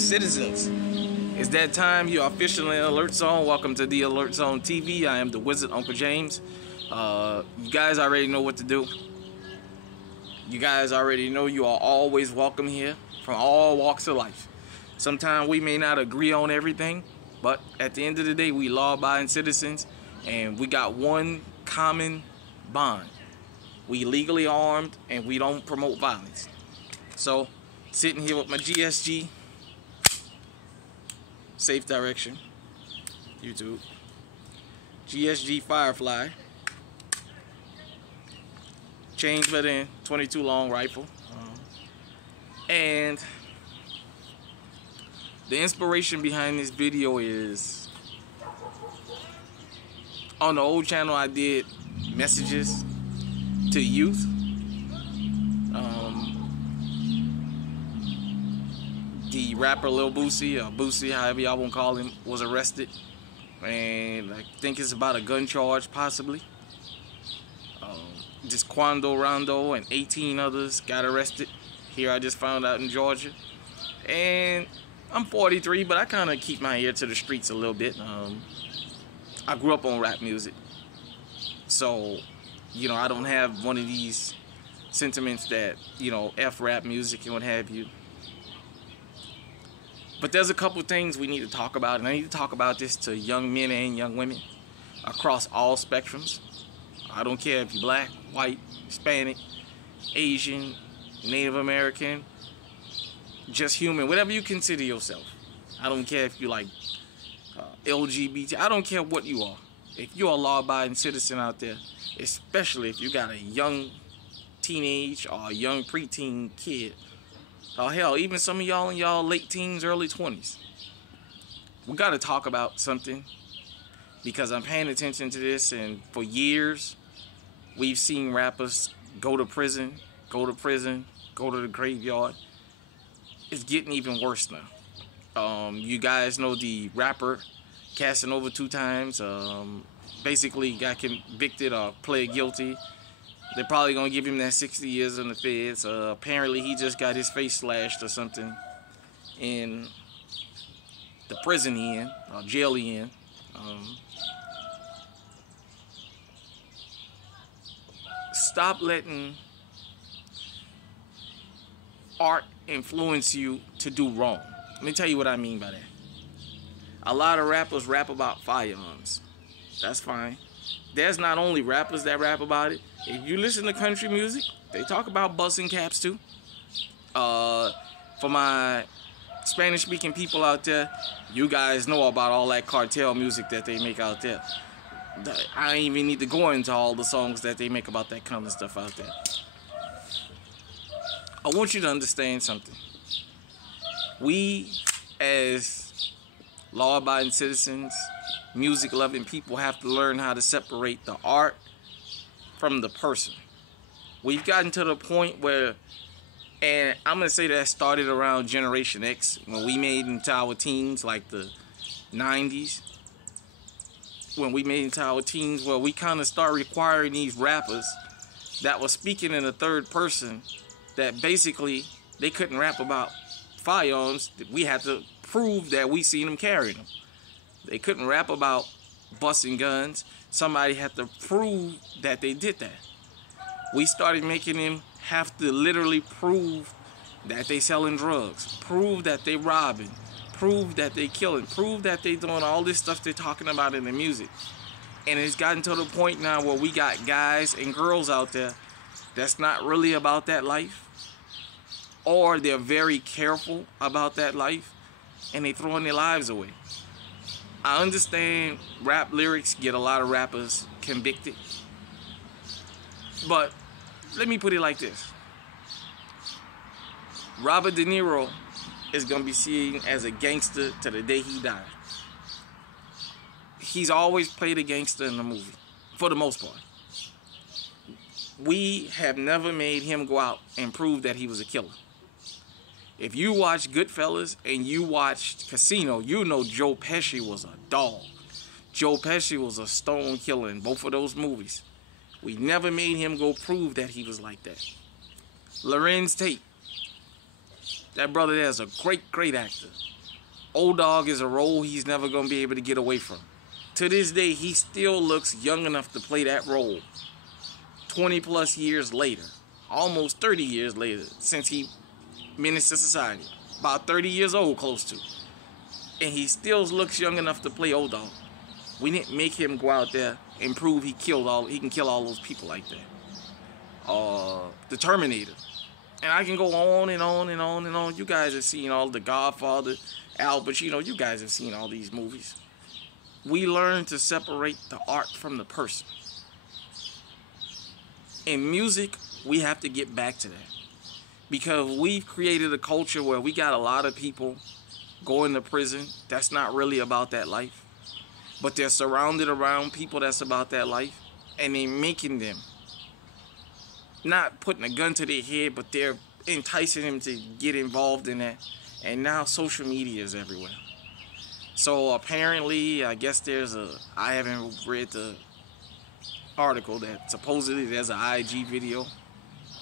citizens. It's that time. You are officially in Alert Zone. Welcome to the Alert Zone TV. I am the Wizard, Uncle James. You guys already know what to do. You guys already know you are always welcome here from all walks of life. Sometimes we may not agree on everything, but at the end of the day, we law-abiding citizens, and we got one common bond. We legally armed, and we don't promote violence. So, sitting here with my GSG, Safe Direction, YouTube, GSG Firefly, chain fit in, 22 long rifle, and the inspiration behind this video is on the old channel I did messages to youth. The rapper Lil Boosie, or Boosie, however y'all want to call him, was arrested, and I think it's about a gun charge, possibly. Just Quando Rondo and 18 others got arrested. Here I just found out in Georgia, and I'm 43, but I kind of keep my ear to the streets a little bit. I grew up on rap music, so I don't have one of these sentiments that F rap music and what have you. But there's a couple things we need to talk about, and I need to talk about this to young men and young women across all spectrums. I don't care if you're black, white, Hispanic, Asian, Native American, just human, whatever you consider yourself. I don't care if you like LGBT. I don't care what you are. If you're a law-abiding citizen out there, especially if you got a young teenage or a young preteen kid, or hell, even some of y'all in y'all late teens, early 20s, we got to talk about something, because I'm paying attention to this, and for years we've seen rappers go to prison, go to the graveyard. It's getting even worse now. You guys know the rapper Casanova 2 times. Basically got convicted or pled guilty. They're probably gonna give him that 60 years in the feds. Apparently he just got his face slashed or something in the prison he in, or jail he in. Stop letting art influence you to do wrong. Let me tell you what I mean by that. A lot of rappers rap about firearms. That's fine. There's not only rappers that rap about it. If you listen to country music, they talk about busting caps too. For my Spanish-speaking people out there, you guys know about all that cartel music that they make out there. I don't even need to go into all the songs that they make about that kind of stuff out there. I want you to understand something. We, as law-abiding citizens, music-loving people, have to learn how to separate the art from the person. We've gotten to the point where, and I'm going to say that started around Generation X, when we made into our teens, like the 90s. When we made into our teens, where we kind of start requiring these rappers that were speaking in the third person, that basically they couldn't rap about firearms. We had to prove that we seen them carrying them. They couldn't rap about busting guns. Somebody had to prove that they did that. We started making them have to literally prove that they selling drugs, prove that they robbing, prove that they killing, prove that they doing all this stuff they're talking about in the music. And it's gotten to the point now where we got guys and girls out there that's not really about that life, or they're very careful about that life, and they throwing their lives away. I understand rap lyrics get a lot of rappers convicted, but let me put it like this. Robert De Niro is going to be seen as a gangster to the day he died. He's always played a gangster in the movie, for the most part. We have never made him go out and prove that he was a killer. If you watch Goodfellas and you watched Casino, you know Joe Pesci was a dog. Joe Pesci was a stone killer in both of those movies. We never made him go prove that he was like that. Larenz Tate, That brother there is a great, great actor. Old Dog is a role he's never going to be able to get away from. To this day, he still looks young enough to play that role 20 plus years later. Almost 30 years later since he menaced to society. About 30 years old, close to. And he still looks young enough to play Old Dog. We didn't make him go out there and prove he can kill all those people like that. The Terminator. And I can go on and on and on and on. You guys have seen all The Godfather, Al Pacino. You guys have seen all these movies. We learn to separate the art from the person. In music, we have to get back to that. Because we've created a culture where we got a lot of people going to prison that's not really about that life. But they're surrounded around people that's about that life. And they're making them, not putting a gun to their head, but they're enticing them to get involved in that. And now social media is everywhere. So apparently, I guess I haven't read the article that supposedly there's an IG video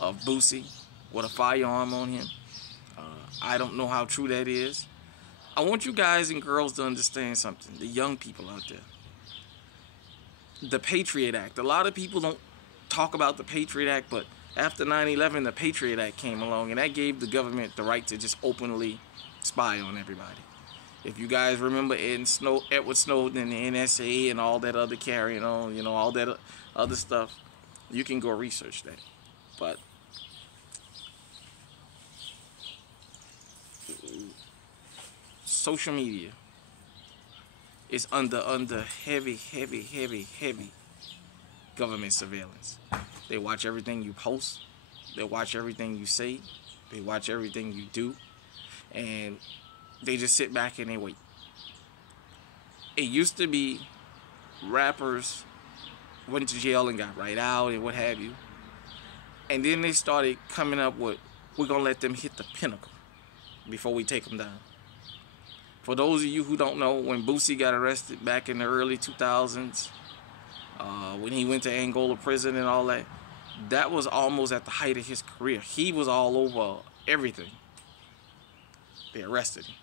of Boosie with a firearm on him. I don't know how true that is. I want you guys and girls to understand something, the young people out there. The Patriot Act. A lot of people don't talk about the Patriot Act, but after 9/11, the Patriot Act came along, and that gave the government the right to just openly spy on everybody. If you guys remember Edward Snowden and the NSA and all that other carrying on, all that other stuff, you can go research that. But social media is under heavy government surveillance. They watch everything you post. They watch everything you say. They watch everything you do. And they just sit back and they wait. It used to be rappers went to jail and got right out and what have you. And then they started coming up with, we're going to let them hit the pinnacle before we take them down. For those of you who don't know, when Boosie got arrested back in the early 2000s, when he went to Angola prison and all that, that was almost at the height of his career. He was all over everything. They arrested him.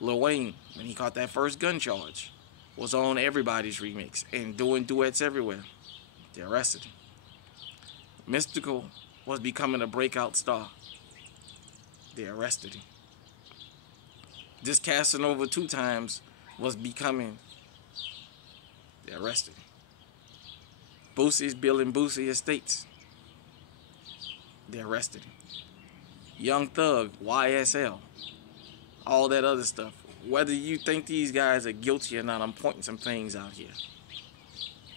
Lil Wayne, when he caught that first gun charge, was on everybody's remix and doing duets everywhere. They arrested him. Mystical was becoming a breakout star. They arrested him. This Casanova 2 times was becoming. They arrested him. Boosie's building Boosie Estates. They arrested him. Young Thug, YSL, all that other stuff. Whether you think these guys are guilty or not, I'm pointing some things out here.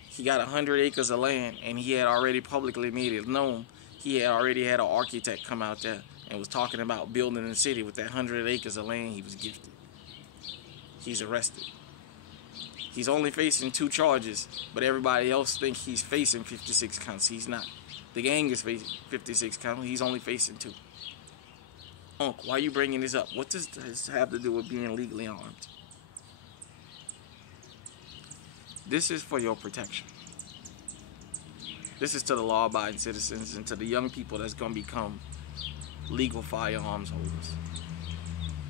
He got 100 acres of land, and he had already publicly made it known. He had already had an architect come out there and was talking about building a city with that 100 acres of land he was gifted. He's arrested. He's only facing 2 charges, but everybody else think he's facing 56 counts. He's not. The gang is facing 56 counts. He's only facing 2. Unc, why are you bringing this up? What does this have to do with being legally armed? This is for your protection. This is to the law-abiding citizens and to the young people that's going to become legal firearms holders.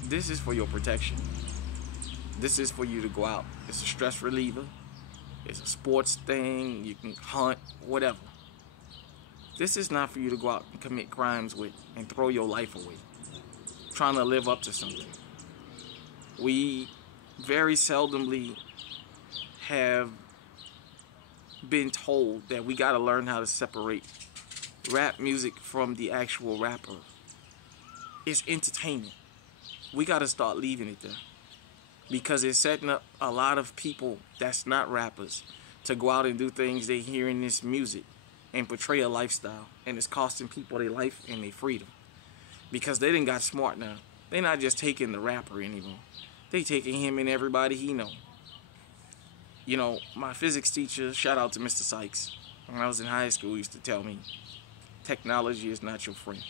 This is for your protection. This is for you to go out. It's a stress reliever. It's a sports thing. You can hunt, whatever. This is not for you to go out and commit crimes with and throw your life away, trying to live up to something. We very seldomly have been told that we got to learn how to separate rap music from the actual rapper. It's entertainment. We got to start leaving it there, because it's setting up a lot of people that's not rappers to go out and do things they hear in this music and portray a lifestyle, and it's costing people their life and their freedom, because they done got smart now. They're not just taking the rapper anymore. They taking him and everybody he know. You know, my physics teacher, shout out to Mr. Sykes, when I was in high school, used to tell me, technology is not your friend.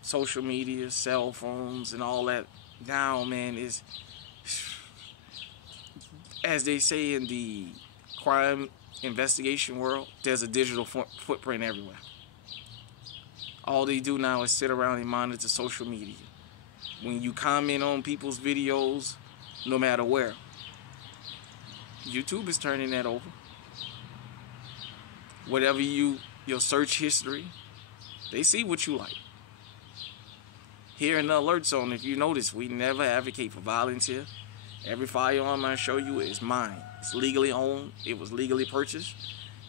Social media, cell phones, and all that now, man, is, as they say in the crime investigation world, there's a digital footprint everywhere. All they do now is sit around and monitor social media. When you comment on people's videos, no matter where, YouTube is turning that over. Whatever your search history, they see what you like. Here in the alert zone, if you notice, we never advocate for violence here. Every firearm I show you is mine. It's legally owned. It was legally purchased.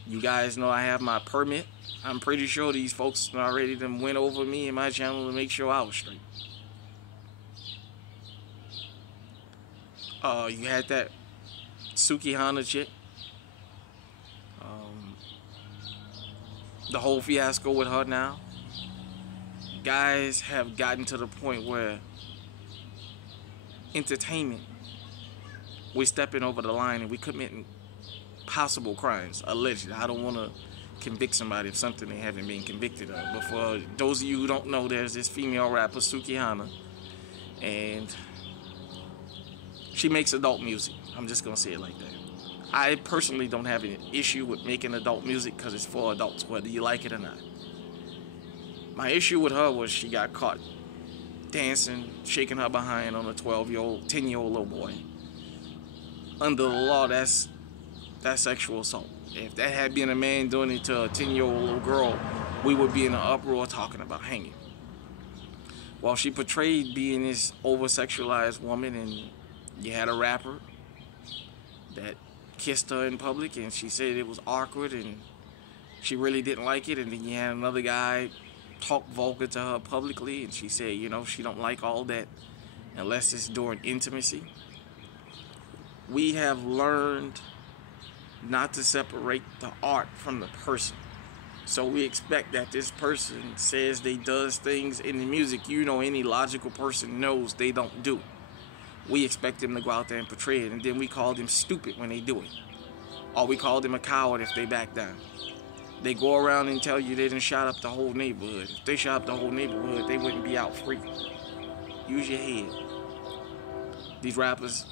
You guys know I have my permit. I'm pretty sure these folks already done went over me and my channel to make sure I was straight. You had that Sukihana chick. The whole fiasco with her now. Guys have gotten to the point where entertainment, we're stepping over the line and we're committing possible crimes, allegedly. I don't want to convict somebody of something they haven't been convicted of. But for those of you who don't know, there's this female rapper, Sukihana, and she makes adult music. I'm just going to say it like that. I personally don't have an issue with making adult music because it's for adults, whether you like it or not. My issue with her was she got caught dancing, shaking her behind on a 10-year-old little boy. Under the law, that's sexual assault. If that had been a man doing it to a 10-year-old little girl, we would be in an uproar talking about hanging. Well, she portrayed being this over-sexualized woman, and you had a rapper that kissed her in public, and she said it was awkward, and she really didn't like it. And then you had another guy talk vulgar to her publicly, and she said, you know, she don't like all that unless it's during intimacy. We have learned not to separate the art from the person. So we expect that this person says they does things in the music, you know, any logical person knows they don't do. We expect them to go out there and portray it, and then we call them stupid when they do it. Or we call them a coward if they back down. They go around and tell you they done shot up the whole neighborhood. If they shot up the whole neighborhood, they wouldn't be out free. Use your head. These rappers,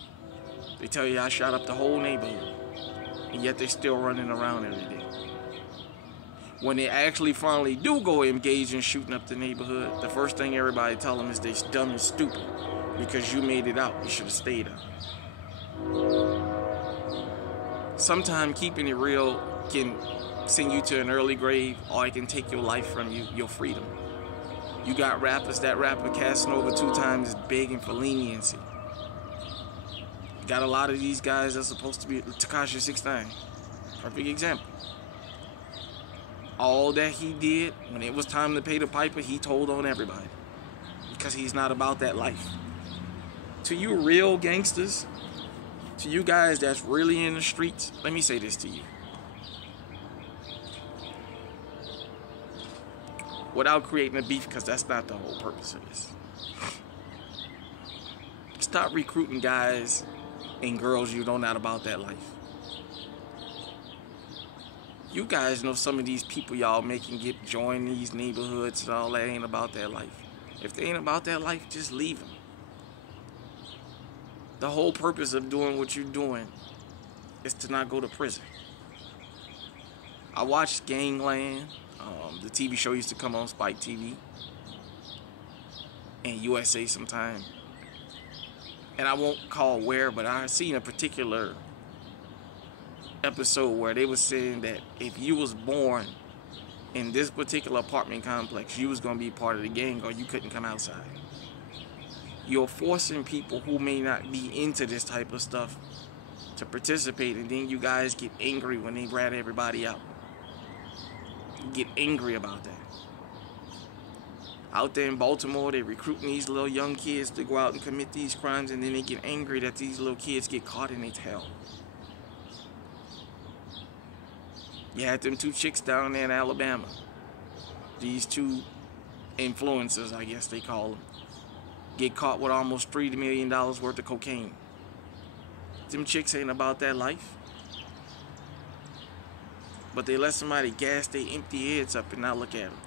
they tell you I shot up the whole neighborhood, and yet they're still running around every day. When they actually finally do go engage in shooting up the neighborhood, the first thing everybody tell them is they're dumb and stupid because you made it out. You should have stayed out. Sometimes keeping it real can send you to an early grave, or it can take your life from you, your freedom. You got rappers, that rapper Casanova 2 times begging for leniency. You got a lot of these guys that's supposed to be Tekashi 6ix9ine. Perfect example. All that he did, when it was time to pay the piper, he told on everybody. Because he's not about that life. To you real gangsters, to you guys that's really in the streets, let me say this to you. Without creating a beef, because that's not the whole purpose of this. Stop recruiting guys and girls you know not about that life. You guys know some of these people y'all making get join these neighborhoods and all that ain't about that life. If they ain't about that life, just leave them. The whole purpose of doing what you're doing is to not go to prison. I watched Gangland. The TV show used to come on Spike TV and USA sometime. And I won't call where, but I seen a particular episode where they were saying that if you was born in this particular apartment complex, you was going to be part of the gang or you couldn't come outside. You're forcing people who may not be into this type of stuff to participate, and then you guys get angry when they rat everybody out. Get angry about that. Out there in Baltimore, they're recruiting these little young kids to go out and commit these crimes, and then they get angry that these little kids get caught in their tail. You had them 2 chicks down there in Alabama. These 2 influencers, I guess they call them, get caught with almost $3 million worth of cocaine. Them chicks ain't about that life. But they let somebody gas their empty heads up and not look at them.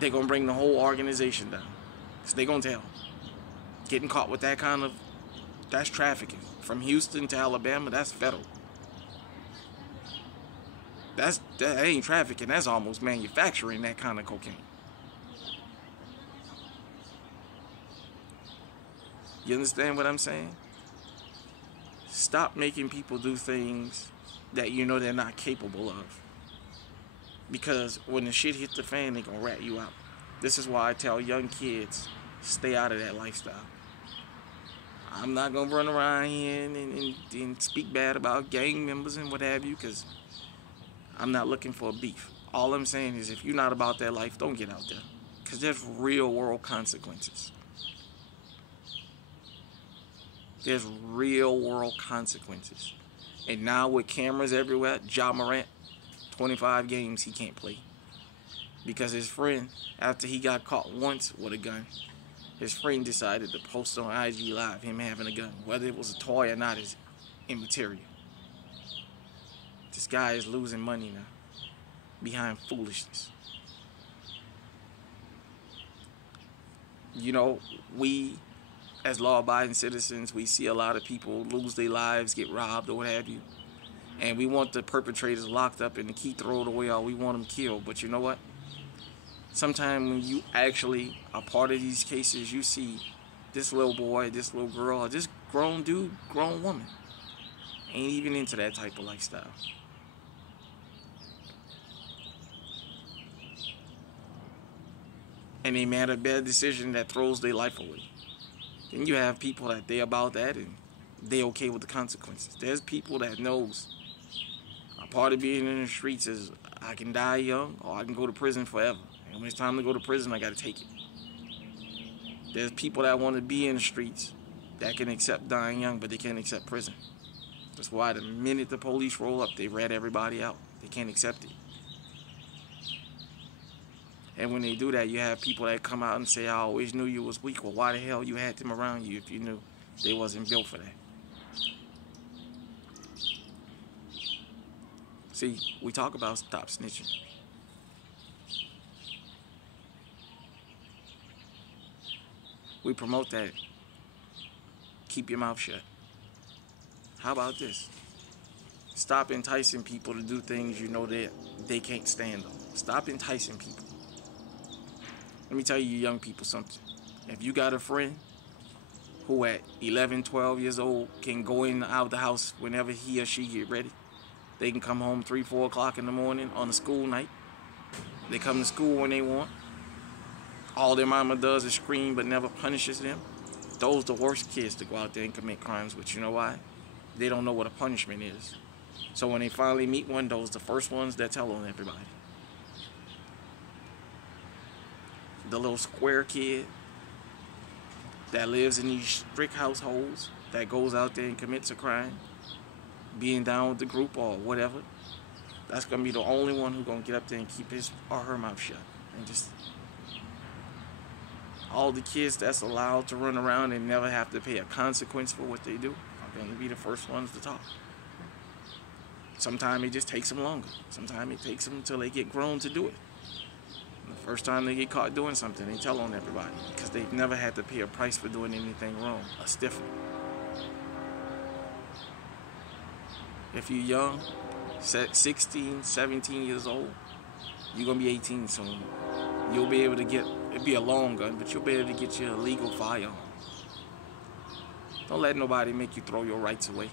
They're going to bring the whole organization down. Because they're going to tell. Getting caught with that kind of, that's trafficking. From Houston to Alabama, that's federal. That ain't trafficking, that's almost manufacturing that kind of cocaine. You understand what I'm saying? Stop making people do things that you know they're not capable of. Because when the shit hits the fan, they gonna rat you out. This is why I tell young kids, stay out of that lifestyle. I'm not gonna run around here and speak bad about gang members and what have you, because I'm not looking for a beef. All I'm saying is, if you're not about that life, don't get out there, because there's real world consequences. There's real world consequences. And now with cameras everywhere, Ja Morant, 25 games he can't play. Because his friend, after he got caught once with a gun, his friend decided to post on IG Live him having a gun. Whether it was a toy or not is immaterial. This guy is losing money now behind foolishness. You know, we as law-abiding citizens, we see a lot of people lose their lives, get robbed, or what have you. And we want the perpetrators locked up and the key thrown away, or we want them killed. But you know what? Sometimes when you actually are part of these cases, you see this little boy, this little girl, or this grown dude, grown woman ain't even into that type of lifestyle. And they made a bad decision that throws their life away. Then you have people that they about that and they okay with the consequences. There's people that knows a part of being in the streets is I can die young or I can go to prison forever. And when it's time to go to prison, I got to take it. There's people that want to be in the streets that can accept dying young, but they can't accept prison. That's why the minute the police roll up, they rat everybody out. They can't accept it. And when they do that, you have people that come out and say, I always knew you was weak. Well, why the hell you had them around you if you knew they wasn't built for that? See, we talk about stop snitching. We promote that. Keep your mouth shut. How about this? Stop enticing people to do things you know that they can't stand on. Stop enticing people. Let me tell you young people something. If you got a friend who at 11, 12 years old can go in and out of the house whenever he or she get ready. They can come home 3, 4 o'clock in the morning on a school night. They come to school when they want. All their mama does is scream but never punishes them. Those are the worst kids to go out there and commit crimes with. You know why? They don't know what a punishment is. So when they finally meet one, those are the first ones that tell on everybody. The little square kid that lives in these strict households that goes out there and commits a crime, being down with the group or whatever, that's going to be the only one who's going to get up there and keep his or her mouth shut. And just all the kids that's allowed to run around and never have to pay a consequence for what they do are going to be the first ones to talk. Sometimes it just takes them longer. Sometimes it takes them until they get grown to do it. The first time they get caught doing something, they tell on everybody because they've never had to pay a price for doing anything wrong, a stiffer. If you're young, 16, 17 years old, you're going to be 18 soon. You'll be able to get, it'll be a long gun, but you'll be able to get your legal firearm. Don't let nobody make you throw your rights away.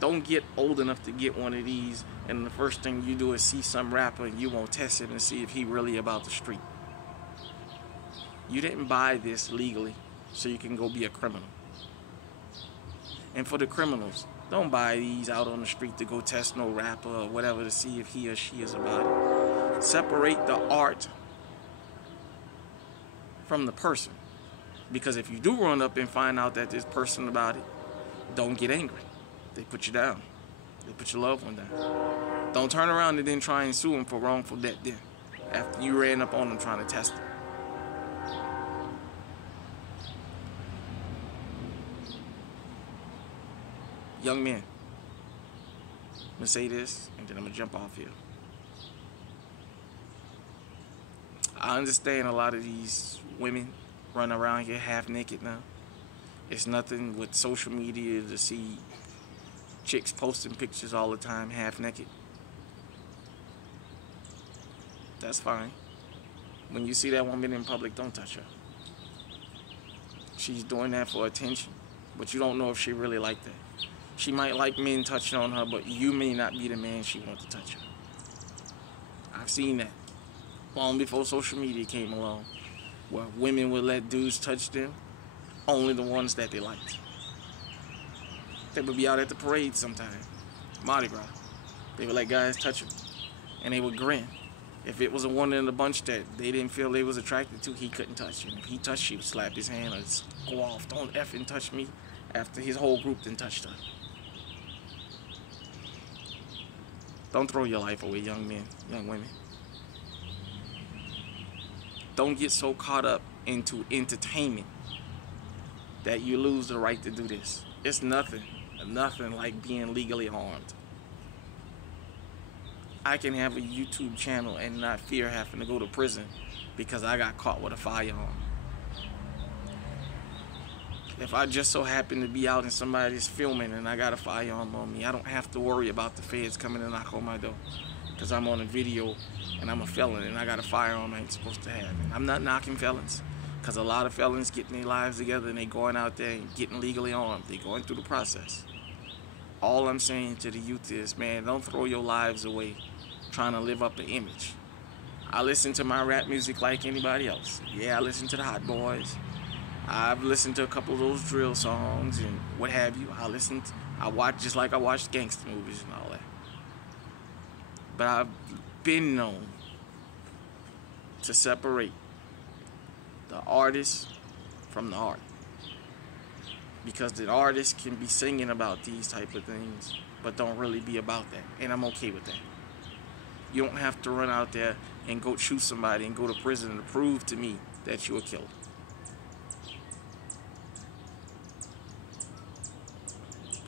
Don't get old enough to get one of these and the first thing you do is see some rapper and you won't test it and see if he really about the street. You didn't buy this legally so you can go be a criminal. And for the criminals, don't buy these out on the street to go test no rapper or whatever to see if he or she is about it. Separate the art from the person. Because if you do run up and find out that this person about it, don't get angry. They put you down. They put your loved one down. Don't turn around and then try and sue them for wrongful death then. After you ran up on them trying to test them. Young men, I'm going to say this and then I'm going to jump off here. I understand a lot of these women run around here half naked now. It's nothing with social media to see chicks posting pictures all the time half naked. That's fine. When you see that woman in public, don't touch her. She's doing that for attention, but you don't know if she really like that. She might like men touching on her, but you may not be the man she wants to touch her. I've seen that long before social media came along, where women would let dudes touch them, only the ones that they liked. They would be out at the parade sometime, Mardi Gras. They would let guys touch them, and they would grin. If it was a one in the bunch that they didn't feel they was attracted to, he couldn't touch you. And if he touched, she would slap his hand or just go off. Don't effing touch me, after his whole group then touched her. Don't throw your life away, young men, young women. Don't get so caught up into entertainment that you lose the right to do this. It's nothing like being legally armed. I can have a YouTube channel and not fear having to go to prison because I got caught with a firearm. If I just so happen to be out and somebody's filming and I got a firearm on me, I don't have to worry about the feds coming to knock on my door because I'm on a video and I'm a felon and I got a firearm I ain't supposed to have. And I'm not knocking felons, because a lot of felons getting their lives together and they going out there and getting legally armed. They going through the process. All I'm saying to the youth is, man, don't throw your lives away trying to live up an image. I listen to my rap music like anybody else. Yeah, I listen to the Hot Boys. I've listened to a couple of those drill songs and what have you. I watch just like I watch gangster movies and all that. But I've been known to separate the artist from the art, because the artist can be singing about these type of things but don't really be about that, and I'm okay with that. You don't have to run out there and go shoot somebody and go to prison to prove to me that you were killed.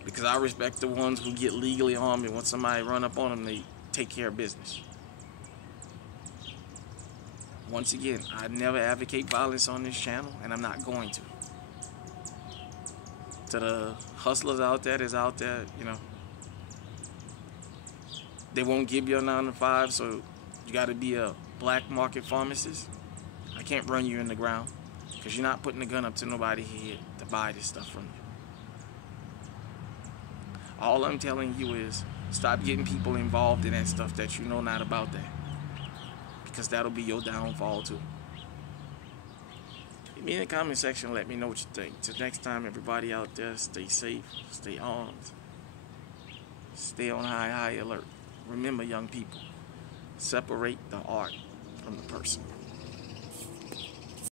Because I respect the ones who get legally armed, and when somebody run up on them, they take care of business. Once again, I never advocate violence on this channel, and I'm not going to. To the hustlers out there that's out there, you know, they won't give you a 9 to 5, so you got to be a black market pharmacist. I can't run you in the ground, because you're not putting a gun up to nobody's head to buy this stuff from you. All I'm telling you is stop getting people involved in that stuff that you know not about that, because that'll be your downfall too. Leave me in the comment section, let me know what you think. Till next time, everybody out there, stay safe, stay armed, stay on high alert. Remember, young people, separate the art from the person.